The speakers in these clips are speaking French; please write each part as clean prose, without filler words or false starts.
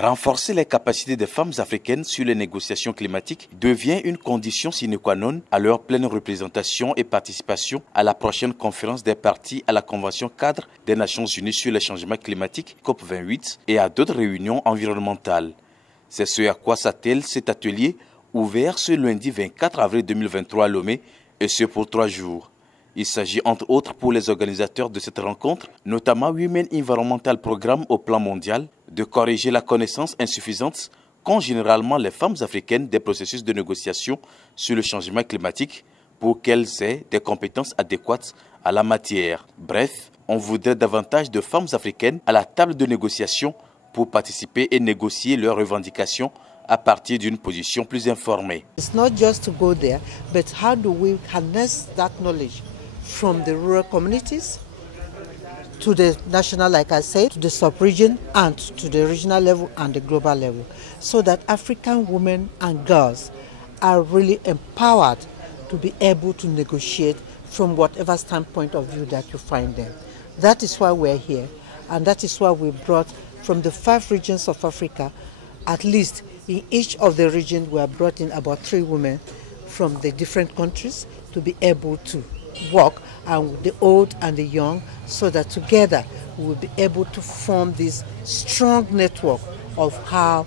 Renforcer les capacités des femmes africaines sur les négociations climatiques devient une condition sine qua non à leur pleine représentation et participation à la prochaine conférence des parties à la Convention cadre des Nations Unies sur les changements climatiques COP28 et à d'autres réunions environnementales. C'est ce à quoi s'attelle cet atelier ouvert ce lundi 24 avril 2023 à Lomé et ce pour 3 jours. Il s'agit entre autres pour les organisateurs de cette rencontre, notamment Women Environmental Programme au plan mondial, de corriger la connaissance insuffisante qu'ont généralement les femmes africaines des processus de négociation sur le changement climatique pour qu'elles aient des compétences adéquates à la matière. Bref, on voudrait davantage de femmes africaines à la table de négociation pour participer et négocier leurs revendications à partir d'une position plus informée. It's not just to go there, but how do we harness that knowledge from the rural communities to the national, like I said, to the sub-region and to the regional level and the global level, so that African women and girls are really empowered to be able to negotiate from whatever standpoint of view that you find them. That is why we're here, and that is why we brought from the 5 regions of Africa, at least in each of the regions we have brought in about 3 women from the different countries to be able to work, and the old and the young, so that together we will be able to form this strong network of how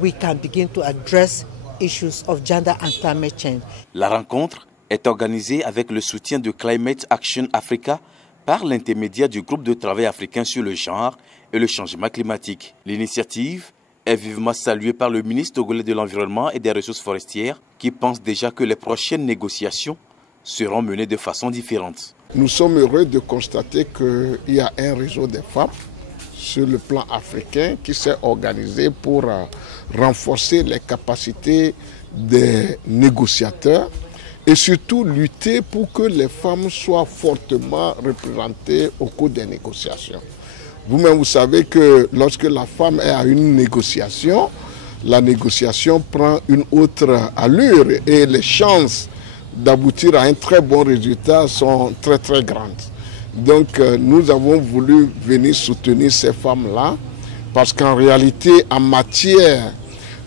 we can begin to address issues of gender and climate change. La rencontre est organisée avec le soutien de Climate Action Africa par l'intermédiaire du groupe de travail africain sur le genre et le changement climatique. L'initiative est vivement saluée par le ministre togolais de l'Environnement et des Ressources forestières qui pense déjà que les prochaines négociations seront menées de façon différente. Nous sommes heureux de constater qu'il y a un réseau de femmes sur le plan africain qui s'est organisé pour renforcer les capacités des négociateurs et surtout lutter pour que les femmes soient fortement représentées au cours des négociations. Vous-même, vous savez que lorsque la femme est à une négociation, la négociation prend une autre allure et les chances d'aboutir à un très bon résultat sont très très grandes. Donc nous avons voulu venir soutenir ces femmes-là parce qu'en réalité, en matière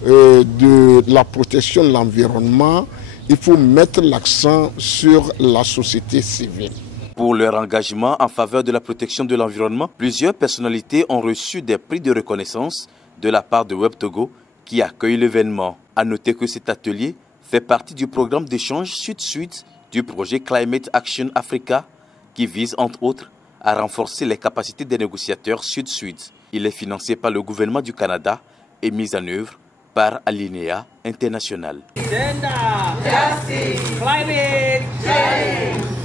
de la protection de l'environnement, il faut mettre l'accent sur la société civile. Pour leur engagement en faveur de la protection de l'environnement, plusieurs personnalités ont reçu des prix de reconnaissance de la part de Web Togo qui accueille l'événement. À noter que cet atelier fait partie du programme d'échange Sud-Sud du projet Climate Action Africa qui vise entre autres à renforcer les capacités des négociateurs Sud-Sud. Il est financé par le gouvernement du Canada et mis en œuvre par Alinea International. Gender, justice, climate change.